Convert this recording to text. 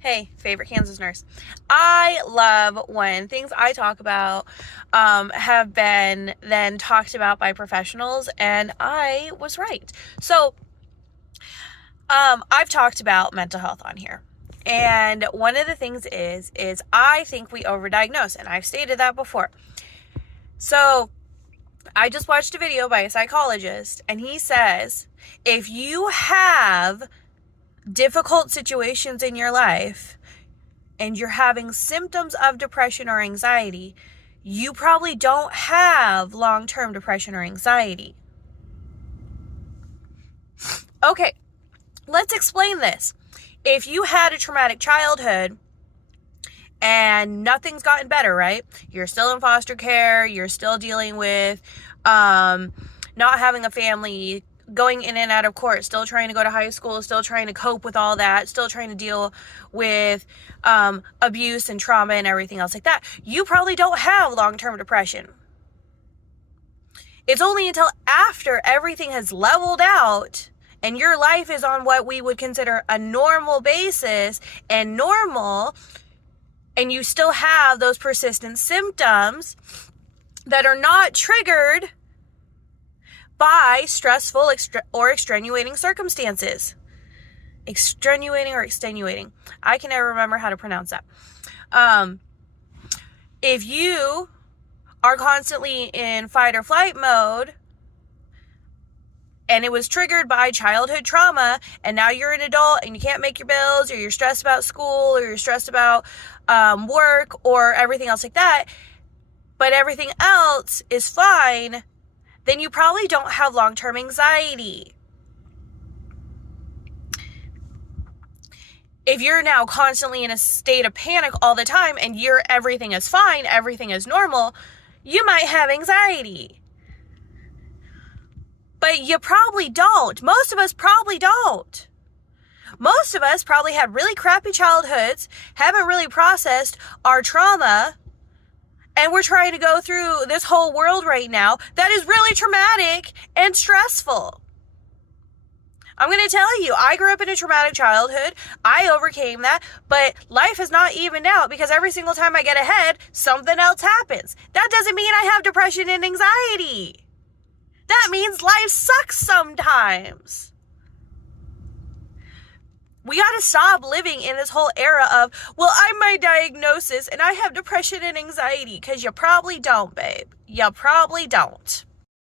Hey, favorite Kansas nurse. I love when things I talk about have been then talked about by professionals, and I was right. So, I've talked about mental health on here. And one of the things is I think we overdiagnose, and I've stated that before. So, I just watched a video by a psychologist, and he says if you have difficult situations in your life and you're having symptoms of depression or anxiety, you probably don't have long-term depression or anxiety. Okay, let's explain this. If you had a traumatic childhood and nothing's gotten better, right? You're still in foster care, you're still dealing with not having a family, going in and out of court, still trying to go to high school, still trying to cope with all that, still trying to deal with abuse and trauma and everything else like that, you probably don't have long-term depression. It's only until after everything has leveled out and your life is on what we would consider a normal basis and normal, and you still have those persistent symptoms that are not triggered by stressful or extenuating circumstances. Extenuating or extenuating. I can never remember how to pronounce that. If you are constantly in fight or flight mode, and it was triggered by childhood trauma, and now you're an adult and you can't make your bills, or you're stressed about school, or you're stressed about work, or everything else like that, but everything else is fine, then you probably don't have long-term anxiety. If you're now constantly in a state of panic all the time and everything is fine, everything is normal, you might have anxiety. But you probably don't. Most of us probably don't. Most of us probably had really crappy childhoods, haven't really processed our trauma, and we're trying to go through this whole world right now that is really traumatic and stressful. I'm going to tell you, I grew up in a traumatic childhood. I overcame that, but life is not evened out because every single time I get ahead, something else happens. That doesn't mean I have depression and anxiety. That means life sucks sometimes. We got to stop living in this whole era of, well, I'm my diagnosis and I have depression and anxiety, because you probably don't, babe. You probably don't.